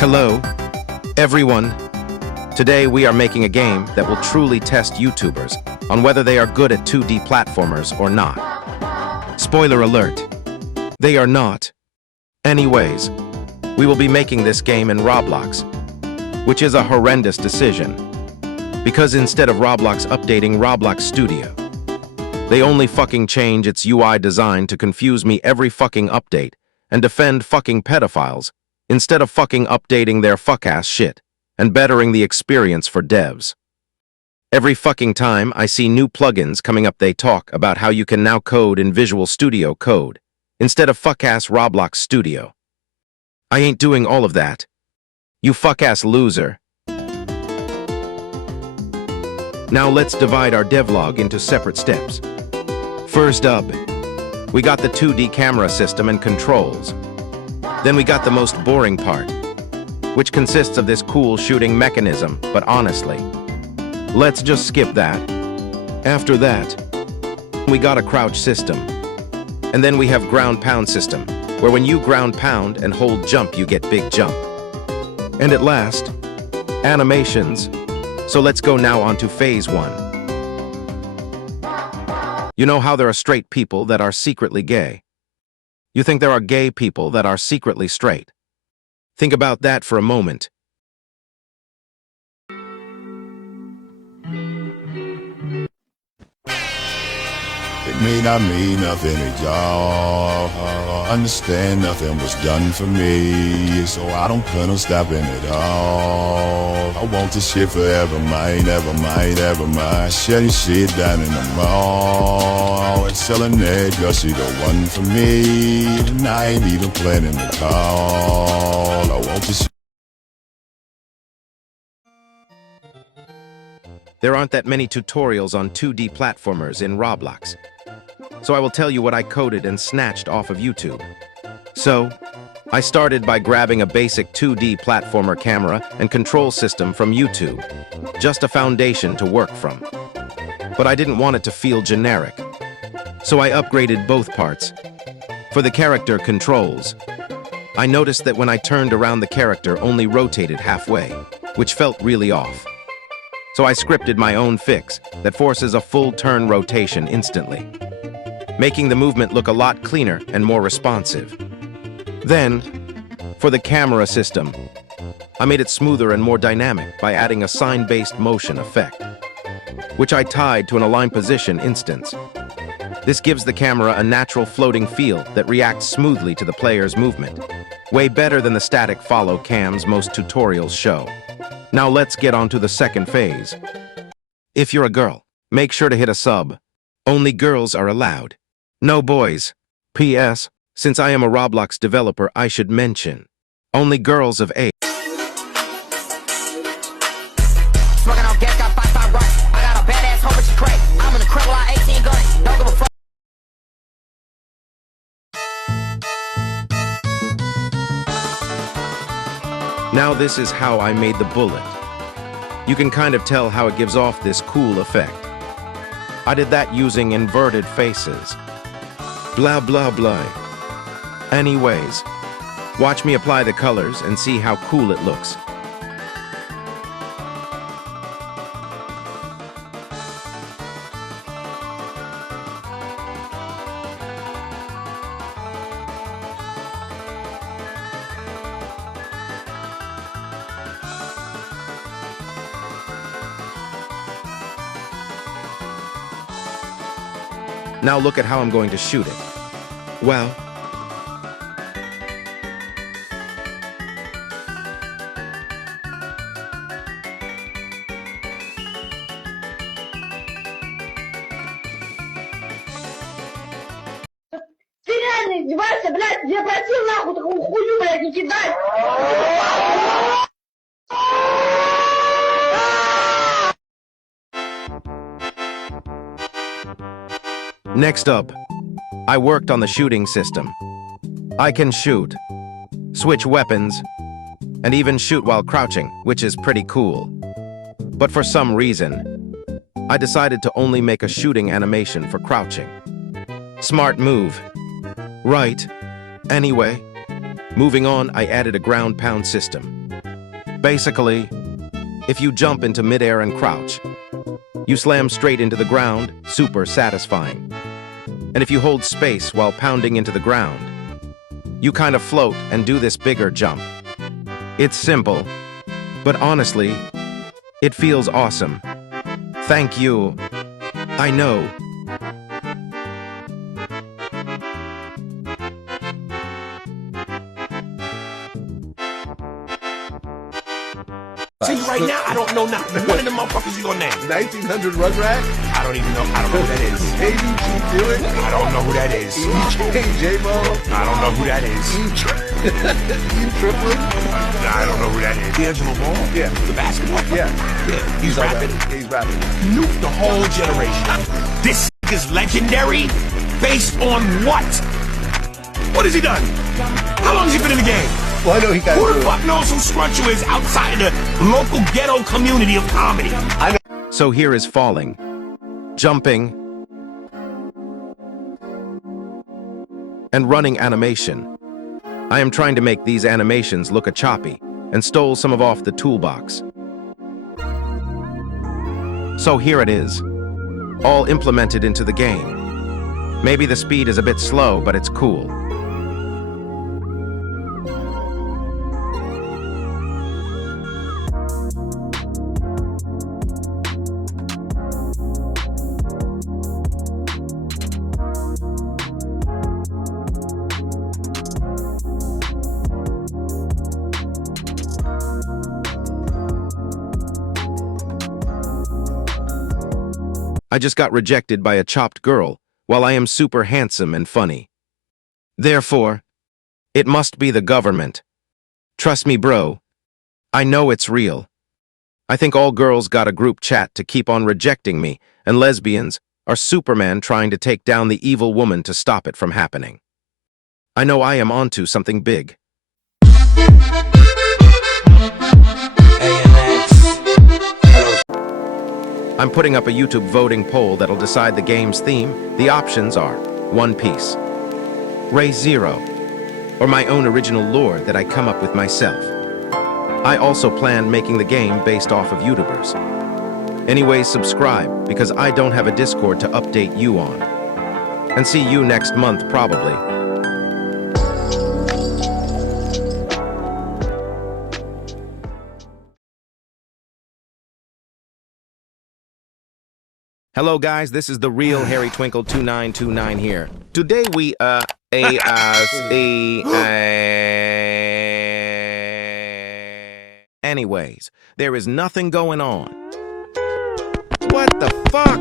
Hello, everyone. Today we are making a game that will truly test YouTubers on whether they are good at 2D platformers or not. Spoiler alert, they are not. Anyways, we will be making this game in Roblox, which is a horrendous decision. Because instead of Roblox updating Roblox Studio, they only fucking change its UI design to confuse me every fucking update and defend fucking pedophiles instead of fucking updating their fuck-ass shit and bettering the experience for devs. Every fucking time I see new plugins coming up, they talk about how you can now code in Visual Studio Code instead of fuck-ass Roblox Studio. I ain't doing all of that. You fuck-ass loser. Now let's divide our devlog into separate steps. First up, we got the 2D camera system and controls. Then we got the most boring part, which consists of this cool shooting mechanism, but honestly, let's just skip that. After that, we got a crouch system. And then we have ground pound system, where when you ground pound and hold jump, you get big jump. And at last, animations. So let's go now on to phase 1. You know how there are straight people that are secretly gay? You think there are gay people that are secretly straight? Think about that for a moment. It may not mean nothing to y'all. Understand nothing was done for me, so I don't plan on stopping at all. I want this shit forever, mine, ever mine, ever mine. Shutting shit down in the mall and selling that girl, she the one for me, and I ain't even planning to call. I want this. There aren't that many tutorials on 2D platformers in Roblox, so I will tell you what I coded and snatched off of YouTube. So, I started by grabbing a basic 2D platformer camera and control system from YouTube, just a foundation to work from. But I didn't want it to feel generic, so I upgraded both parts. For the character controls, I noticed that when I turned around, the character only rotated halfway, which felt really off. So I scripted my own fix that forces a full turn rotation instantly, making the movement look a lot cleaner and more responsive. Then, for the camera system, I made it smoother and more dynamic by adding a sign-based motion effect, which I tied to an align position instance. This gives the camera a natural floating feel that reacts smoothly to the player's movement, way better than the static follow cams most tutorials show. Now let's get on to the second phase. If you're a girl, make sure to hit a sub. Only girls are allowed. No boys. P.S. Since I am a Roblox developer, I should mention, only girls of age. Smoking on gas, got 5 runs. I got a badass hoe, but she crack. I'm in the crib with 18 guns. Don't give a fuck. Now this is how I made the bullet. You can kind of tell how it gives off this cool effect. I did that using inverted faces. Blah blah blah. Anyways, watch me apply the colors and see how cool it looks. Now look at how I'm going to shoot it. Well, Ты реально издеваешься, блядь? Я просил нахуй такую хуйню, блядь, не кидать! next up, I worked on the shooting system. I can shoot, switch weapons, and even shoot while crouching, which is pretty cool. But for some reason, I decided to only make a shooting animation for crouching. Smart move. Right. Anyway, moving on, I added a ground pound system. Basically, if you jump into midair and crouch, you slam straight into the ground, super satisfying. And if you hold space while pounding into the ground, you kind of float and do this bigger jump. It's simple, but honestly, it feels awesome. Thank you. I know. Tell you right now, I don't know nothing. One of them motherfuckers you gonna name? 1900 Rugrat? I don't even know. I don't know who that is. ABG Dealer? I don't know who that is. J-Mo? I don't know who that is. Triplin? I don't know who that is. D'Angelo Ball? Yeah. The basketball player? Yeah. He's rapping? Yeah, he's rapping. Nuke the whole generation. This is legendary. Based on what? What has he done? How long has he been in the game? Well, I know he got Who the good. fuck knows who Scruncho is outside of the local ghetto community of comedy? So here is falling, jumping, and running animation. I am trying to make these animations look a choppy and stole some of off the toolbox. So here it is, all implemented into the game. Maybe the speed is a bit slow, but it's cool. I just got rejected by a chopped girl, while I am super handsome and funny. Therefore, it must be the government. Trust me, bro. I know it's real. I think all girls got a group chat to keep on rejecting me, and lesbians are Superman trying to take down the evil woman to stop it from happening. I know I am onto something big. I'm putting up a YouTube voting poll that'll decide the game's theme. The options are One Piece, Ray Zero, or my own original lore that I come up with myself. I also plan making the game based off of YouTubers. Anyways, subscribe, because I don't have a Discord to update you on. And see you next month, probably. Hello guys, this is the real Harry Twinkle 2929 here. Today we anyways, there is nothing going on. What the fuck?